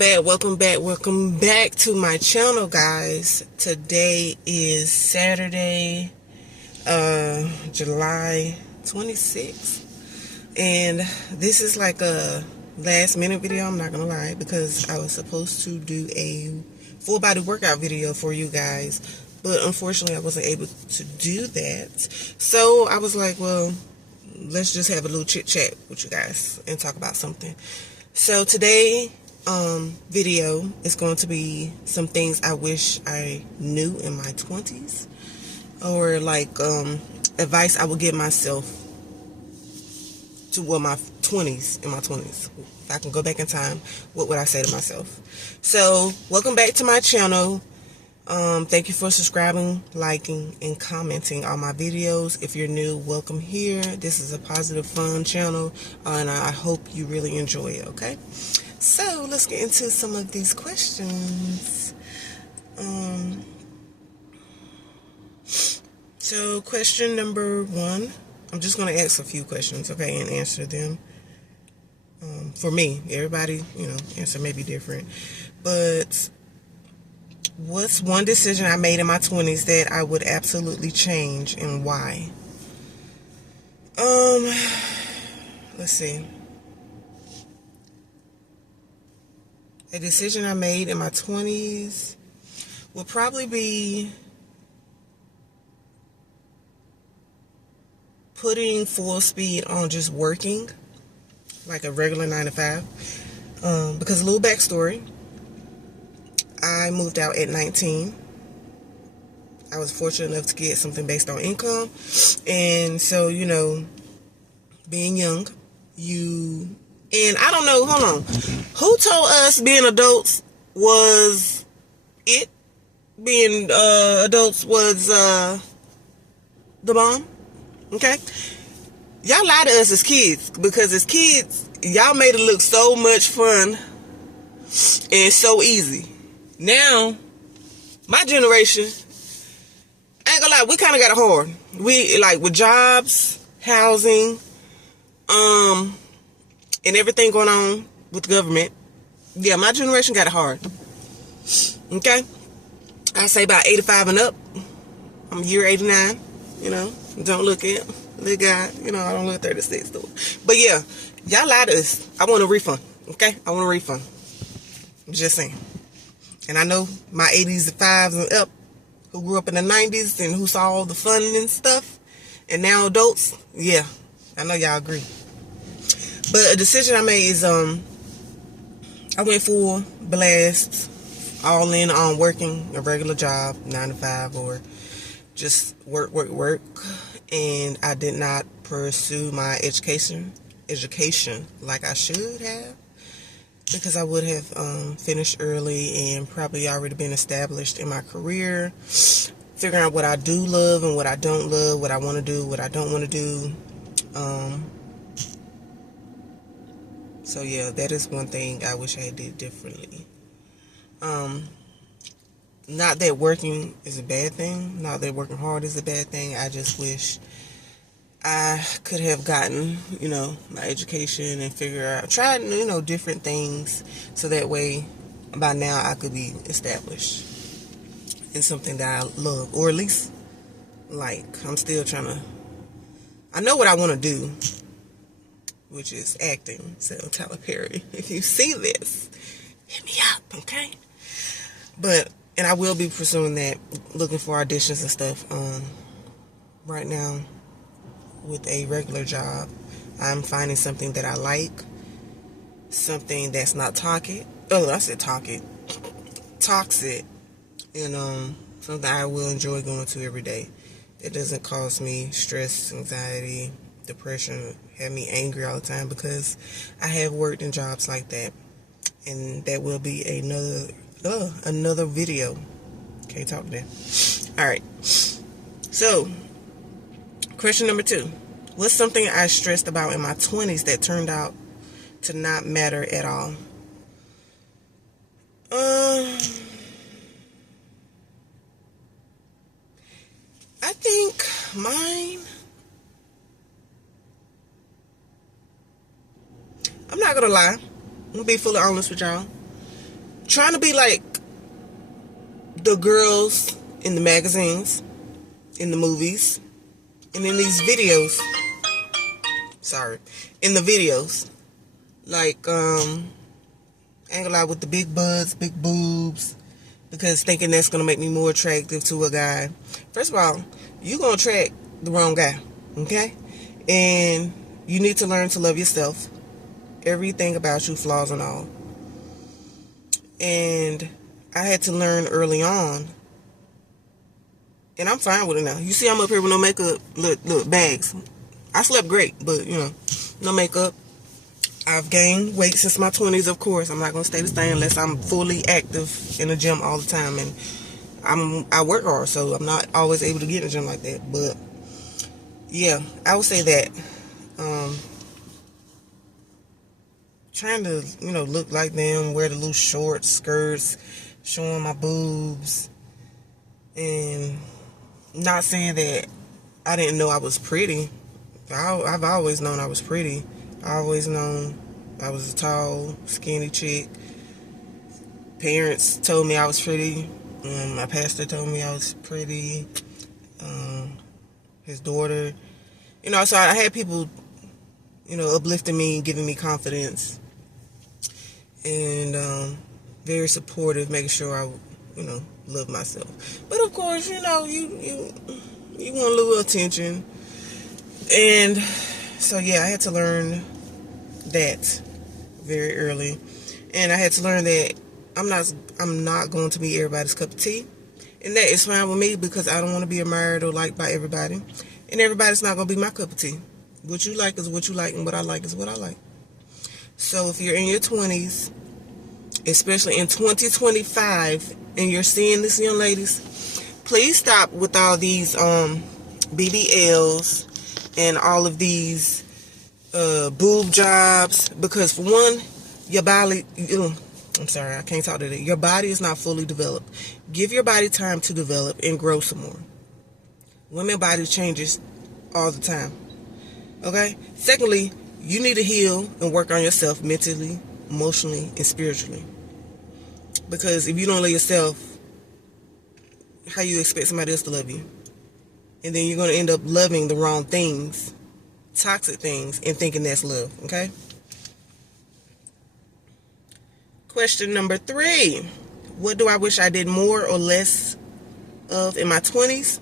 welcome back to my channel, guys. Today is Saturday, July 26th, and this is like a last minute video. I'm not gonna lie, because I was supposed to do a full body workout video for you guys, but unfortunately I wasn't able to do that. So I was like, well, let's just have a little chit chat with you guys and talk about something. So today video is going to be some things I wish I knew in my 20s, or like advice I would give myself to my 20s. If I can go back in time, what would I say to myself? So welcome back to my channel. Thank you for subscribing, liking, and commenting on my videos. If you're new, welcome here. This is a positive, fun channel, and I hope you really enjoy it, okay? So let's get into some of these questions. So question number 1, I'm just going to ask a few questions, okay, and answer them. For me, everybody, answer may be different, but what's one decision I made in my 20s that I would absolutely change, and why? Let's see. A decision I made in my 20s would probably be putting full speed on just working like a regular 9 to 5. Because a little backstory, I moved out at 19. I was fortunate enough to get something based on income. And so, being young, and I don't know, hold on. Who told us being adults was it? Being adults was the bomb? Okay? Y'all lie to us as kids, because as kids, y'all made it look so much fun and so easy. Now, my generation, I ain't gonna lie, we kind of got it hard. We, like, with jobs, housing, and everything going on with the government. Yeah, my generation got it hard. Okay? I say about 85 and up. I'm year 89, Don't look at the guy, I don't look 36 though. But yeah, y'all lie to us. I want a refund, okay? I want a refund. Just saying. And I know my 80s and 5s and up, who grew up in the 90s and who saw all the fun and stuff, and now adults, yeah, I know y'all agree. But a decision I made is, I went full blast, all in on working a regular job, 9 to 5, or just work, and I did not pursue my education like I should have, because I would have finished early and probably already been established in my career, figuring out what I do love and what I don't love, what I want to do, what I don't want to do. So yeah, that is one thing I wish I did differently. Not that working is a bad thing, not that working hard is a bad thing. I just wish I could have gotten, my education and tried, different things, so that way by now I could be established in something that I love, or at least like. I'm still I know what I want to do, which is acting. So Tyler Perry, if you see this, hit me up, okay? And I will be pursuing that, looking for auditions and stuff. Right now, with a regular job, I'm finding something that I like, something that's not toxic. Oh, I said toxic, and something I will enjoy going to every day. It doesn't cause me stress, anxiety, depression, have me angry all the time, because I have worked in jobs like that, and that will be another video. Can't talk to that. All right. So, question number 2. What's something I stressed about in my 20s that turned out to not matter at all? I think mine, I'm not gonna lie, I'm gonna be fully honest with y'all. trying to be like the girls in the magazines, in the movies, and in these videos. Sorry. In the videos. Like, I ain't gonna lie, with the big butts, big boobs, because thinking that's gonna make me more attractive to a guy. First of all, you gonna attract the wrong guy, okay? And you need to learn to love yourself. Everything about you, flaws and all. And I had to learn early on, and I'm fine with it now. You see, I'm up here with no makeup. Look, bags. I slept great, but, you know, no makeup. I've gained weight since my 20s, of course. I'm not going to stay the same unless I'm fully active in the gym all the time. And I work hard, so I'm not always able to get in the gym like that. But, yeah, I would say that. Trying to, you know, look like them, wear the little shorts, skirts, showing my boobs. And not saying that I didn't know I was pretty. I've always known I was pretty. I always known I was a tall, skinny chick. Parents told me I was pretty. My pastor told me I was pretty. His daughter. You know, so I had people, you know, uplifting me, giving me confidence. And very supportive, making sure I, you know, love myself. But of course, you know, you want a little attention. And so, yeah, I had to learn that very early. And I had to learn that I'm not going to be everybody's cup of tea. And that is fine with me, because I don't want to be admired or liked by everybody. And everybody's not going to be my cup of tea. What you like is what you like, and what I like is what I like. So if you're in your 20s, especially in 2025, and you're seeing this, young ladies, please stop with all these BBLs and all of these boob jobs, because for one, your body, I'm sorry, I can't talk to that. Your body is not fully developed. Give your body time to develop and grow some more. Women's body changes all the time. Okay? Secondly, you need to heal and work on yourself mentally, emotionally, and spiritually. Because if you don't love yourself, how you expect somebody else to love you? And then you're going to end up loving the wrong things, toxic things, and thinking that's love. Okay? Question number 3. What do I wish I did more or less of in my 20s?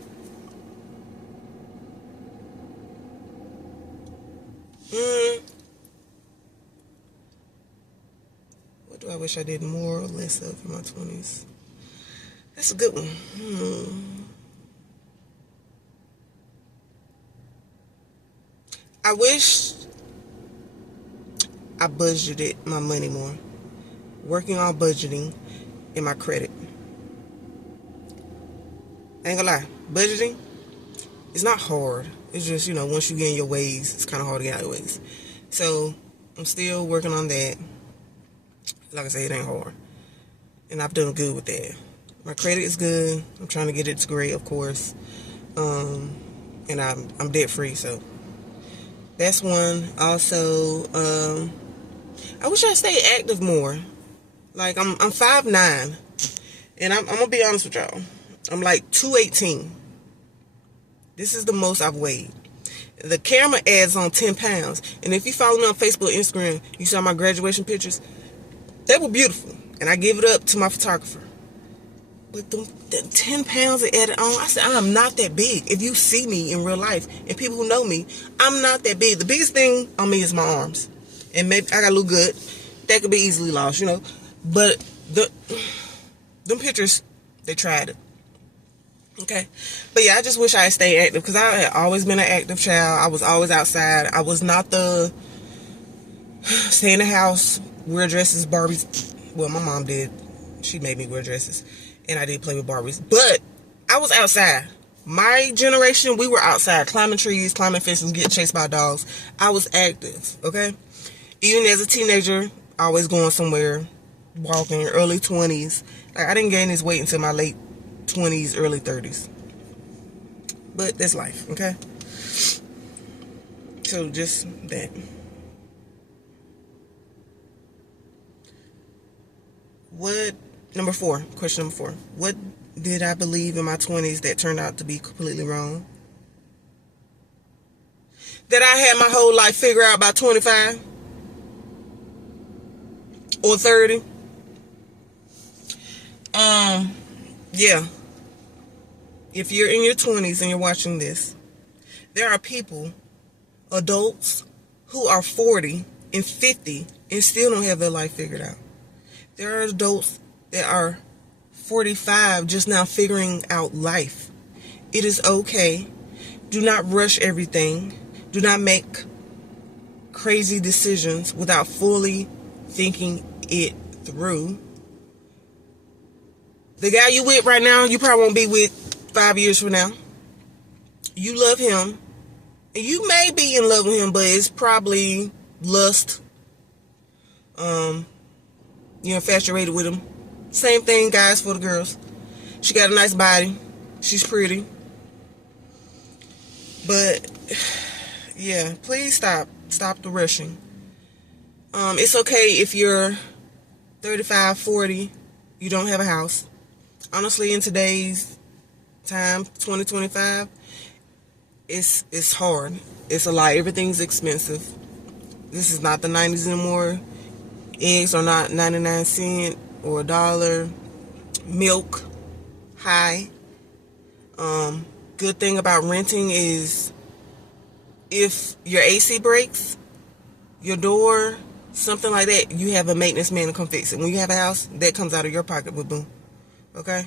What do I wish I did more or less of in my 20s? That's a good one. I wish I budgeted my money more. Working on budgeting and my credit. I ain't gonna lie. Budgeting, it's not hard. It's just, you know, once you get in your ways, it's kind of hard to get out of your ways. So, I'm still working on that. Like I said, it ain't hard. And I've done good with that. My credit is good. I'm trying to get it to great, of course. And I'm debt free, so that's one. Also, I wish I stayed active more. Like, I'm 5'9", and I'm gonna be honest with y'all. I'm like 218. This is the most I've weighed. The camera adds on 10 pounds. And if you follow me on Facebook, Instagram, you saw my graduation pictures. They were beautiful. And I give it up to my photographer. But the 10 pounds it added on, I said, I'm not that big. If you see me in real life, and people who know me, I'm not that big. The biggest thing on me is my arms. And maybe I got a little good. That could be easily lost, you know. But them pictures, they tried it. Okay. But yeah, I just wish I had stayed active, because I had always been an active child. I was always outside. I was not the stay in the house, wear dresses, Barbies. Well, my mom did. She made me wear dresses. And I did play with Barbies. But I was outside. My generation, we were outside, climbing trees, climbing fences, getting chased by dogs. I was active, okay? Even as a teenager, always going somewhere, walking, early 20s. Like, I didn't gain this weight until my late 20s, early 30s. But that's life, okay? So just that. Number 4, question number 4. What did I believe in my 20s that turned out to be completely wrong? That I had my whole life figured out by 25 or 30? Yeah. If you're in your 20s and you're watching this, there are people, adults, who are 40 and 50 and still don't have their life figured out. There are adults that are 45 just now figuring out life. It is okay. Do not rush everything. Do not make crazy decisions without fully thinking it through. The guy you with right now, you probably won't be with 5 years from now. You love him. And you may be in love with him, but it's probably lust. You're infatuated with him. Same thing, guys, for the girls. She got a nice body. She's pretty. But, yeah, please stop. Stop the rushing. It's okay if you're 35, 40, you don't have a house. Honestly, in today's time, 2025, it's hard. It's a lot. Everything's expensive. This is not the 90s anymore. Eggs are not 99 cents or $1. Milk, high. Good thing about renting is if your AC breaks, your door, something like that, you have a maintenance man to come fix it. When you have a house, that comes out of your pocket, boom. Okay?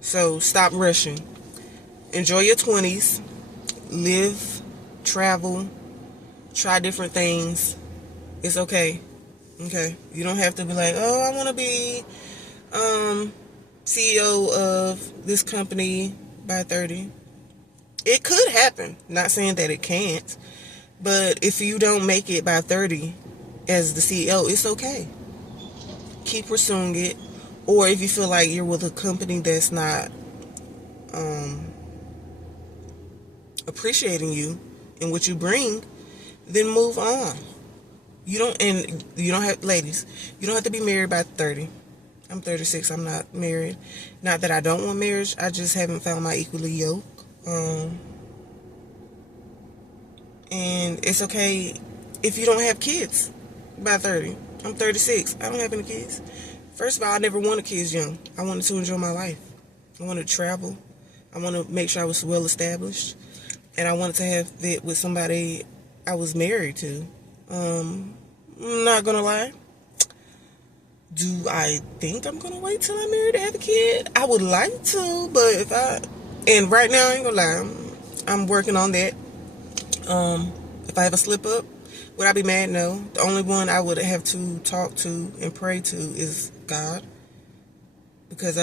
So stop rushing. Enjoy your 20s. Live, travel, try different things. It's okay. Okay? You don't have to be like, oh, I want to be CEO of this company by 30. It could happen. Not saying that it can't. But if you don't make it by 30 as the CEO, it's okay. Keep pursuing it. Or if you feel like you're with a company that's not appreciating you and what you bring, then move on. You don't have, ladies, you don't have to be married by 30. I'm 36. I'm not married. Not that I don't want marriage. I just haven't found my equally yoke. And it's okay if you don't have kids by 30. I'm 36. I don't have any kids. First of all, I never wanted kids young. I wanted to enjoy my life. I wanted to travel. I wanted to make sure I was well established. And I wanted to have it with somebody I was married to. I'm not going to lie. Do I think I'm going to wait till I'm married to have a kid? I would like to, but and right now, I ain't going to lie, I'm working on that. If I have a slip up, would I be mad? No. The only one I would have to talk to and pray to is God. Because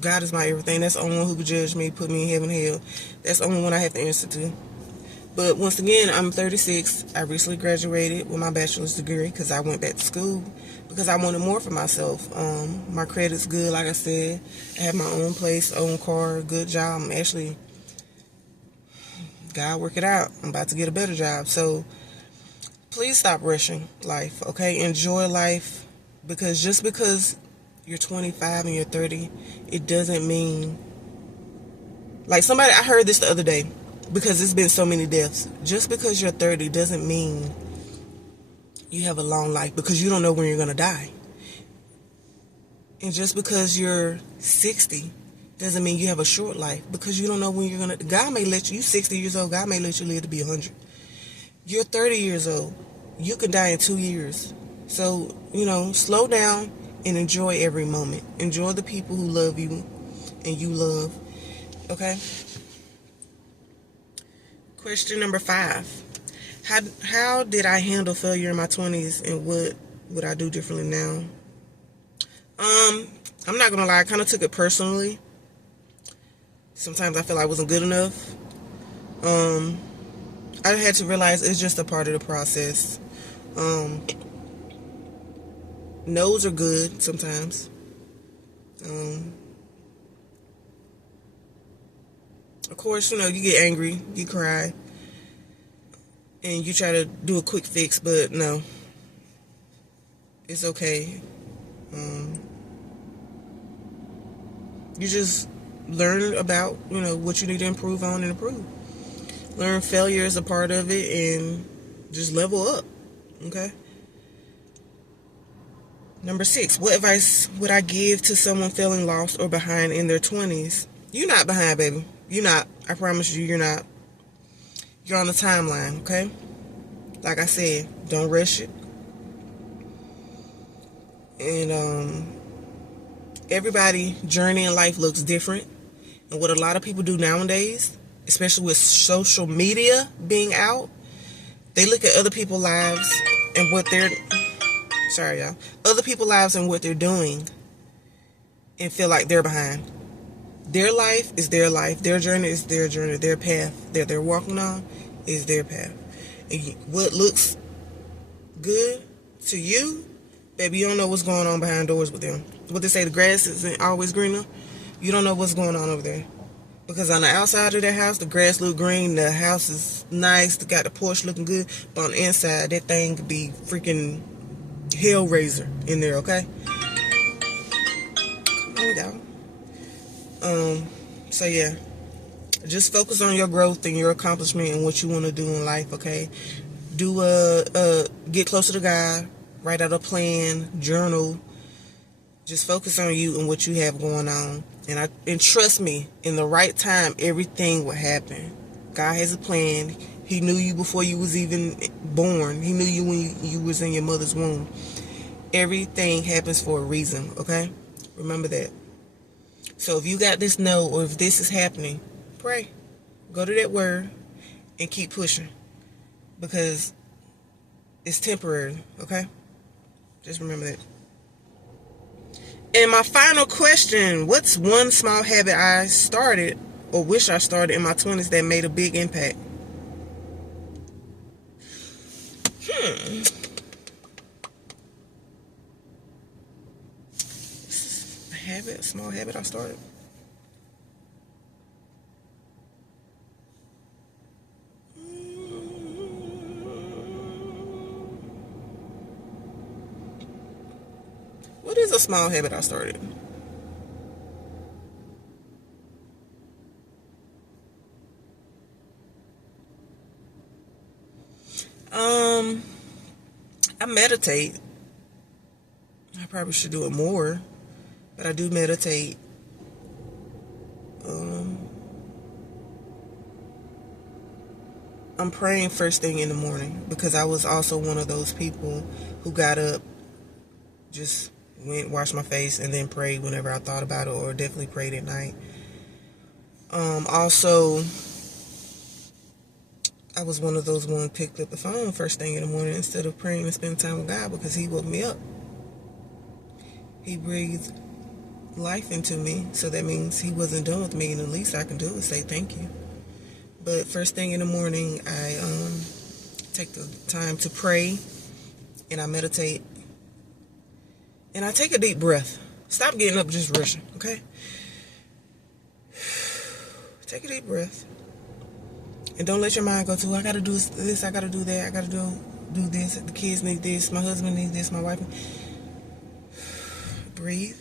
God is my everything. That's the only one who could judge me, put me in heaven and hell. That's the only one I have to answer to. But once again, I'm 36. I recently graduated with my bachelor's degree because I went back to school because I wanted more for myself. My credit's good, like I said. I have my own place, own car, good job. I'm actually, God work it out. I'm about to get a better job. So please stop rushing life, okay? Enjoy life, because just because you're 25 and you're 30, it doesn't mean, like I heard this the other day, because there's been so many deaths. Just because you're 30 doesn't mean you have a long life, because you don't know when you're going to die. And just because you're 60 doesn't mean you have a short life, because you don't know when you're going to, God may let you 60 years old, God may let you live to be 100. You're 30 years old. You can die in 2 years. So, slow down and enjoy every moment. Enjoy the people who love you and you love. Okay? Question number 5. How did I handle failure in my 20s, and what would I do differently now? I'm not gonna lie, I kind of took it personally. Sometimes I feel I wasn't good enough. I had to realize it's just a part of the process. No's are good sometimes. Of course, you get angry, you cry, and you try to do a quick fix, but no. It's okay. You just learn about, what you need to improve on and improve. Learn failure is a part of it and just level up. Okay? Number 6, what advice would I give to someone feeling lost or behind in their 20s? You're not behind, baby. You're not. I promise you, you're not. You're on the timeline, okay? Like I said, don't rush it. And everybody's journey in life looks different. And what a lot of people do nowadays, especially with social media being out, they look at other people's lives and what they're... Sorry, y'all. Other people's lives and what they're doing and feel like they're behind. Their life is their life. Their journey is their journey. Their path that they're walking on is their path. And what looks good to you, baby, you don't know what's going on behind doors with them. What they say, the grass isn't always greener. You don't know what's going on over there. Because on the outside of their house, the grass look green, the house is nice, they got the porch looking good, but on the inside, that thing could be freaking hellraiser in there, okay? Come on, y'all. So yeah, just focus on your growth and your accomplishment and what you want to do in life, okay? Get closer to God, write out a plan, journal. Just focus on you and what you have going on. And trust me, in the right time, everything will happen. God has a plan. He knew you before you was even born. He knew you when you was in your mother's womb. Everything happens for a reason, okay? Remember that. So if you got this no, or if this is happening, pray. Go to that word and keep pushing. Because it's temporary, okay? Just remember that. And my final question, what's one small habit I started or wish I started in my 20s that made a big impact? A small habit I started. What is a small habit I started? I meditate. I probably should do it more, but I do meditate. I'm praying first thing in the morning because I was also one of those people who got up, just went, washed my face, and then prayed whenever I thought about it, or definitely prayed at night. Also, I was one of those one who picked up the phone first thing in the morning instead of praying and spending time with God because He woke me up. He breathed life into me, so that means He wasn't done with me, and the least I can do is say thank you. But first thing in the morning, I take the time to pray, and I meditate, and I take a deep breath. Stop getting up just rushing, okay? Take a deep breath. And don't let your mind go to, I gotta do this, I gotta do that, I gotta do this, the kids need this, my husband needs this, my wife. Breathe.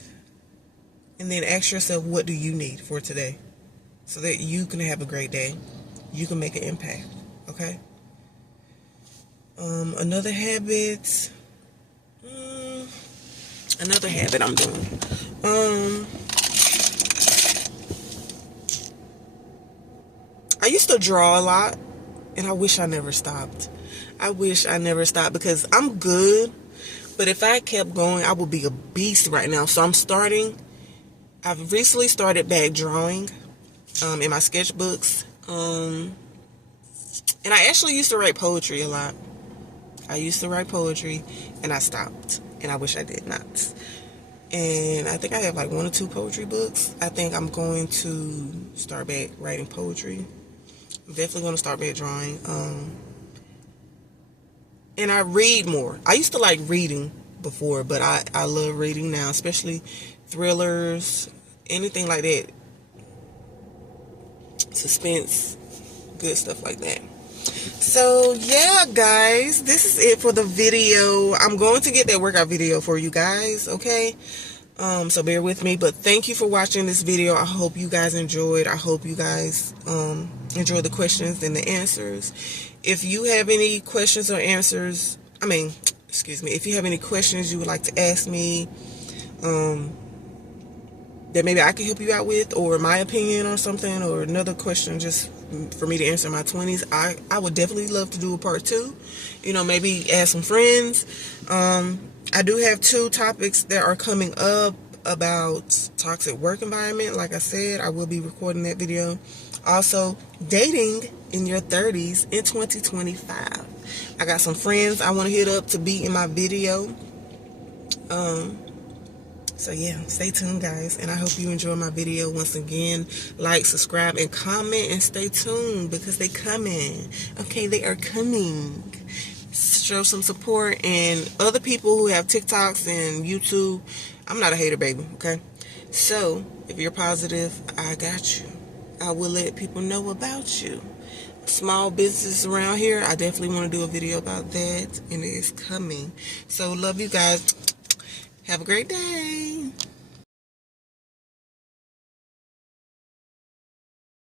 And then ask yourself, what do you need for today? So that you can have a great day. You can make an impact. Okay? Another habit I'm doing. I used to draw a lot, and I wish I never stopped. Because I'm good, but if I kept going, I would be a beast right now. So I've recently started back drawing in my sketchbooks. And I actually used to write poetry a lot. And I stopped. And I wish I did not. And I think I have like 1 or 2 poetry books. I think I'm going to start back writing poetry. I'm definitely going to start back drawing. And I read more. I used to like reading before, but I love reading now, especially thrillers, anything like that. Suspense, good stuff like that. So yeah, guys, this is it for the video. I'm going to get that workout video for you guys, okay? So bear with me, but thank you for watching this video. I hope you guys enjoyed. I hope you guys enjoy the questions and the answers. If you have any questions or answers, if you have any questions you would like to ask me, that maybe I can help you out with, or my opinion or something, or another question just for me to answer in my 20s, I would definitely love to do a part 2. You know, maybe ask some friends. I do have 2 topics that are coming up about toxic work environment. Like I said, I will be recording that video. Also, dating in your 30s in 2025. I got some friends I want to hit up to be in my video. So yeah, stay tuned, guys, and I hope you enjoy my video. Once again, like, subscribe, and comment, and stay tuned because they coming. Okay, they are coming. Show some support, and other people who have TikToks and YouTube, I'm not a hater, baby, okay? So if you're positive, I got you. I will let people know about you. Small business around here, I definitely want to do a video about that, and it is coming. So love you guys. Have a great day.